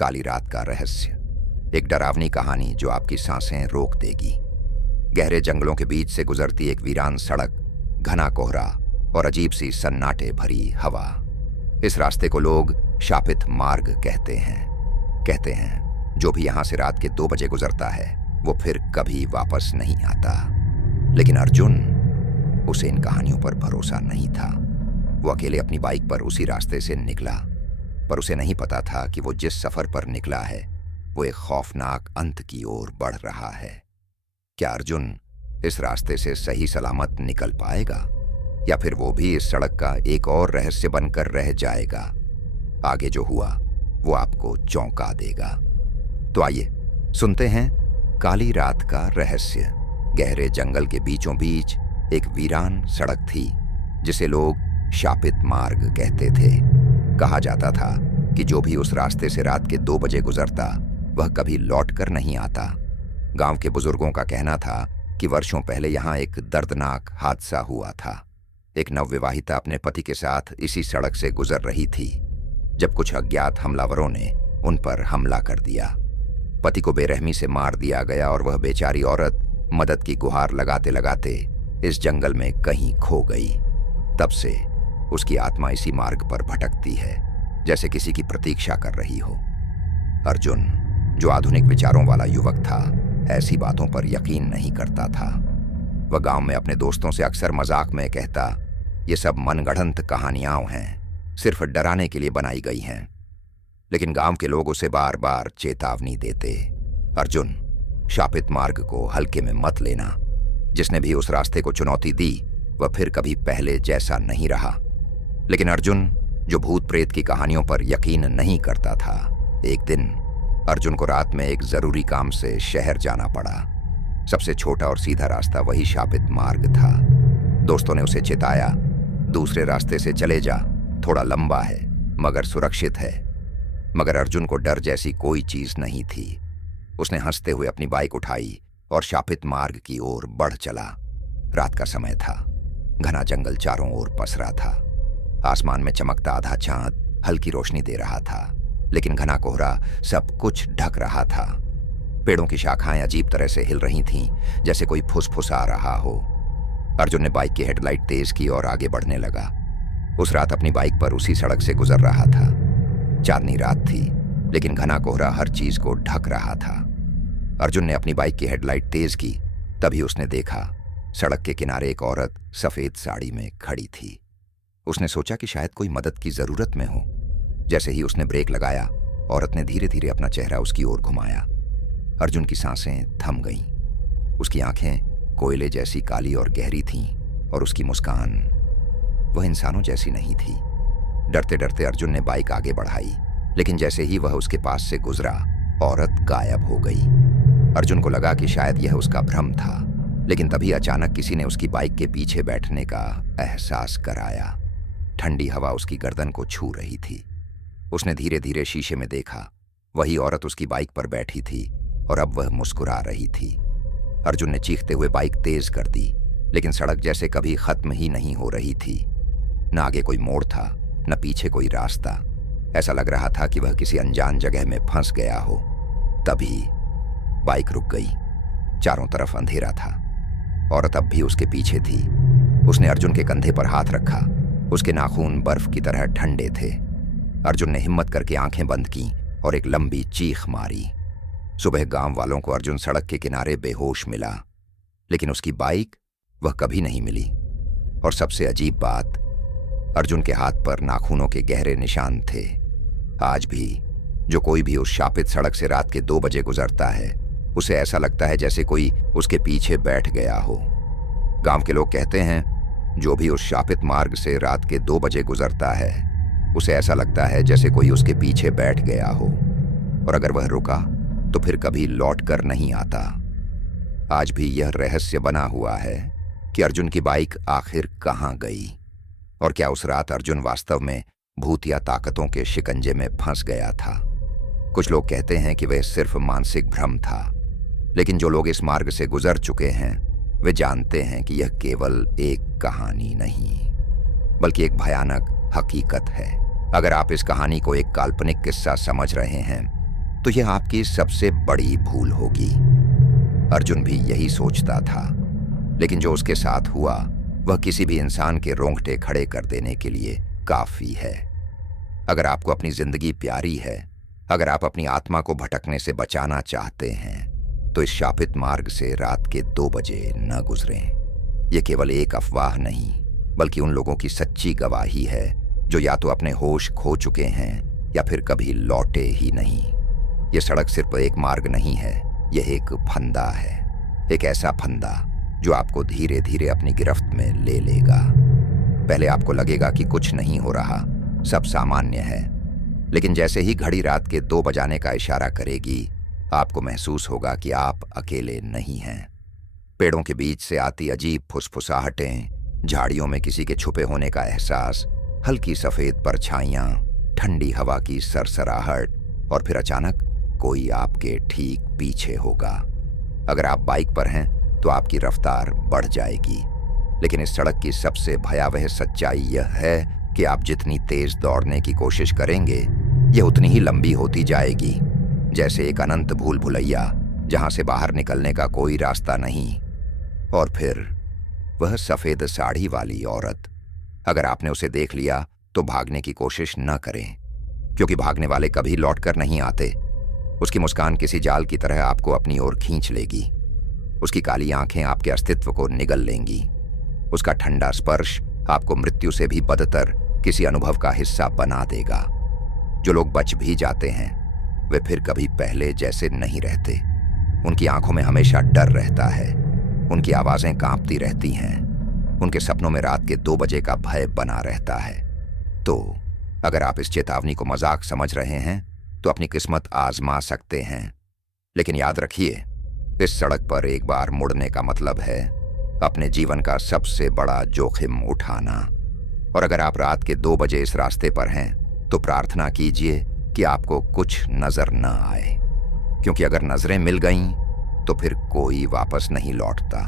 काली रात का रहस्य, एक डरावनी कहानी जो आपकी सांसें रोक देगी। गहरे जंगलों के बीच से गुजरती एक वीरान सड़क, घना कोहरा और अजीब सी सन्नाटे भरी हवा। इस रास्ते को लोग शापित मार्ग कहते हैं जो भी यहां से रात के 2 बजे गुजरता है वो फिर कभी वापस नहीं आता। लेकिन अर्जुन, उसे इन कहानियों पर भरोसा नहीं था। वो अकेले अपनी बाइक पर उसी रास्ते से निकला, पर उसे नहीं पता था कि वो जिस सफर पर निकला है वो एक खौफनाक अंत की ओर बढ़ रहा है। क्या अर्जुन इस रास्ते से सही सलामत निकल पाएगा, या फिर वो भी इस सड़क का एक और रहस्य बनकर रह जाएगा? आगे जो हुआ वो आपको चौंका देगा। तो आइए सुनते हैं काली रात का रहस्य। गहरे जंगल के बीचों बीच एक वीरान सड़क थी जिसे लोग शापित मार्ग कहते थे। कहा जाता था कि जो भी उस रास्ते से रात के 2 बजे गुजरता वह कभी लौट कर नहीं आता। गांव के बुजुर्गों का कहना था कि वर्षों पहले यहां एक दर्दनाक हादसा हुआ था। एक नवविवाहिता अपने पति के साथ इसी सड़क से गुजर रही थी जब कुछ अज्ञात हमलावरों ने उन पर हमला कर दिया। पति को बेरहमी से मार दिया गया और वह बेचारी औरत मदद की गुहार लगाते लगाते इस जंगल में कहीं खो गई। तब से उसकी आत्मा इसी मार्ग पर भटकती है, जैसे किसी की प्रतीक्षा कर रही हो। अर्जुन, जो आधुनिक विचारों वाला युवक था, ऐसी बातों पर यकीन नहीं करता था। वह गांव में अपने दोस्तों से अक्सर मजाक में कहता, ये सब मनगढ़ंत कहानियां हैं, सिर्फ डराने के लिए बनाई गई हैं। लेकिन गांव के लोग उसे बार बार चेतावनी देते, अर्जुन, शापित मार्ग को हल्के में मत लेना। जिसने भी उस रास्ते को चुनौती दी वह फिर कभी पहले जैसा नहीं रहा। लेकिन अर्जुन, जो भूत प्रेत की कहानियों पर यकीन नहीं करता था, एक दिन अर्जुन को रात में एक जरूरी काम से शहर जाना पड़ा। सबसे छोटा और सीधा रास्ता वही शापित मार्ग था। दोस्तों ने उसे चिताया, दूसरे रास्ते से चले जा, थोड़ा लंबा है मगर सुरक्षित है। मगर अर्जुन को डर जैसी कोई चीज नहीं थी। उसने हंसते हुए अपनी बाइक उठाई और शापित मार्ग की ओर बढ़ चला। रात का समय था, घना जंगल चारों ओर पसरा था। आसमान में चमकता आधा चांद हल्की रोशनी दे रहा था, लेकिन घना कोहरा सब कुछ ढक रहा था। पेड़ों की शाखाएं अजीब तरह से हिल रही थीं, जैसे कोई फुसफुसा रहा हो। अर्जुन ने बाइक की हेडलाइट तेज की और आगे बढ़ने लगा। उस रात अपनी बाइक पर उसी सड़क से गुजर रहा था। चांदनी रात थी, लेकिन घना कोहरा हर चीज को ढक रहा था। अर्जुन ने अपनी बाइक की हेडलाइट तेज की, तभी उसने देखा सड़क के किनारे एक औरत सफेद साड़ी में खड़ी थी। उसने सोचा कि शायद कोई मदद की जरूरत में हो। जैसे ही उसने ब्रेक लगाया, औरत ने धीरे धीरे अपना चेहरा उसकी ओर घुमाया। अर्जुन की सांसें थम गईं। उसकी आंखें कोयले जैसी काली और गहरी थीं और उसकी मुस्कान वह इंसानों जैसी नहीं थी। डरते डरते अर्जुन ने बाइक आगे बढ़ाई, लेकिन जैसे ही वह उसके पास से गुजरा, औरत गायब हो गई। अर्जुन को लगा कि शायद यह उसका भ्रम था, लेकिन तभी अचानक किसी ने उसकी बाइक के पीछे बैठने का एहसास कराया। ठंडी हवा उसकी गर्दन को छू रही थी। उसने धीरे धीरे शीशे में देखा, वही औरत उसकी बाइक पर बैठी थी और अब वह मुस्कुरा रही थी। अर्जुन ने चीखते हुए बाइक तेज कर दी, लेकिन सड़क जैसे कभी खत्म ही नहीं हो रही थी। न आगे कोई मोड़ था, न पीछे कोई रास्ता। ऐसा लग रहा था कि वह किसी अनजान जगह में फंस गया हो। तभी बाइक रुक गई। चारों तरफ अंधेरा था। औरत अब भी उसके पीछे थी। उसने अर्जुन के कंधे पर हाथ रखा। उसके नाखून बर्फ की तरह ठंडे थे। अर्जुन ने हिम्मत करके आंखें बंद की और एक लंबी चीख मारी। सुबह गांव वालों को अर्जुन सड़क के किनारे बेहोश मिला, लेकिन उसकी बाइक वह कभी नहीं मिली। और सबसे अजीब बात, अर्जुन के हाथ पर नाखूनों के गहरे निशान थे। आज भी जो कोई भी उस शापित सड़क से रात के 2 बजे गुजरता है, उसे ऐसा लगता है जैसे कोई उसके पीछे बैठ गया हो। गांव के लोग कहते हैं, जो भी उस शापित मार्ग से रात के 2 बजे गुजरता है, उसे ऐसा लगता है जैसे कोई उसके पीछे बैठ गया हो, और अगर वह रुका तो फिर कभी लौट कर नहीं आता। आज भी यह रहस्य बना हुआ है कि अर्जुन की बाइक आखिर कहाँ गई, और क्या उस रात अर्जुन वास्तव में भूत या ताकतों के शिकंजे में फंस गया था। कुछ लोग कहते हैं कि वह सिर्फ मानसिक भ्रम था, लेकिन जो लोग इस मार्ग से गुजर चुके हैं वे जानते हैं कि यह केवल एक कहानी नहीं, बल्कि एक भयानक हकीकत है। अगर आप इस कहानी को एक काल्पनिक किस्सा समझ रहे हैं तो यह आपकी सबसे बड़ी भूल होगी। अर्जुन भी यही सोचता था, लेकिन जो उसके साथ हुआ वह किसी भी इंसान के रोंगटे खड़े कर देने के लिए काफी है। अगर आपको अपनी जिंदगी प्यारी है, अगर आप अपनी आत्मा को भटकने से बचाना चाहते हैं, तो इस शापित मार्ग से रात के 2 बजे न गुजरें। यह केवल एक अफवाह नहीं, बल्कि उन लोगों की सच्ची गवाही है जो या तो अपने होश खो चुके हैं या फिर कभी लौटे ही नहीं। यह सड़क सिर्फ एक मार्ग नहीं है, यह एक फंदा है, एक ऐसा फंदा जो आपको धीरे धीरे अपनी गिरफ्त में ले लेगा। पहले आपको लगेगा कि कुछ नहीं हो रहा, सब सामान्य है, लेकिन जैसे ही घड़ी रात के 2 बजाने का इशारा करेगी, आपको महसूस होगा कि आप अकेले नहीं हैं। पेड़ों के बीच से आती अजीब फुसफुसाहटें, झाड़ियों में किसी के छुपे होने का एहसास, हल्की सफेद परछाइयां, ठंडी हवा की सरसराहट, और फिर अचानक कोई आपके ठीक पीछे होगा। अगर आप बाइक पर हैं तो आपकी रफ्तार बढ़ जाएगी, लेकिन इस सड़क की सबसे भयावह सच्चाई यह है कि आप जितनी तेज दौड़ने की कोशिश करेंगे, यह उतनी ही लंबी होती जाएगी, जैसे एक अनंत भूल भुलैया जहां से बाहर निकलने का कोई रास्ता नहीं। और फिर वह सफेद साड़ी वाली औरत, अगर आपने उसे देख लिया तो भागने की कोशिश न करें, क्योंकि भागने वाले कभी लौटकर नहीं आते। उसकी मुस्कान किसी जाल की तरह आपको अपनी ओर खींच लेगी। उसकी काली आंखें आपके अस्तित्व को निगल लेंगी। उसका ठंडा स्पर्श आपको मृत्यु से भी बदतर किसी अनुभव का हिस्सा बना देगा। जो लोग बच भी जाते हैं, वे फिर कभी पहले जैसे नहीं रहते। उनकी आंखों में हमेशा डर रहता है, उनकी आवाजें कांपती रहती हैं, उनके सपनों में रात के 2 बजे का भय बना रहता है। तो अगर आप इस चेतावनी को मजाक समझ रहे हैं तो अपनी किस्मत आजमा सकते हैं, लेकिन याद रखिए, इस सड़क पर एक बार मुड़ने का मतलब है अपने जीवन का सबसे बड़ा जोखिम उठाना। और अगर आप रात के 2 बजे इस रास्ते पर हैं तो प्रार्थना कीजिए कि आपको कुछ नजर न आए, क्योंकि अगर नजरें मिल गईं तो फिर कोई वापस नहीं लौटता।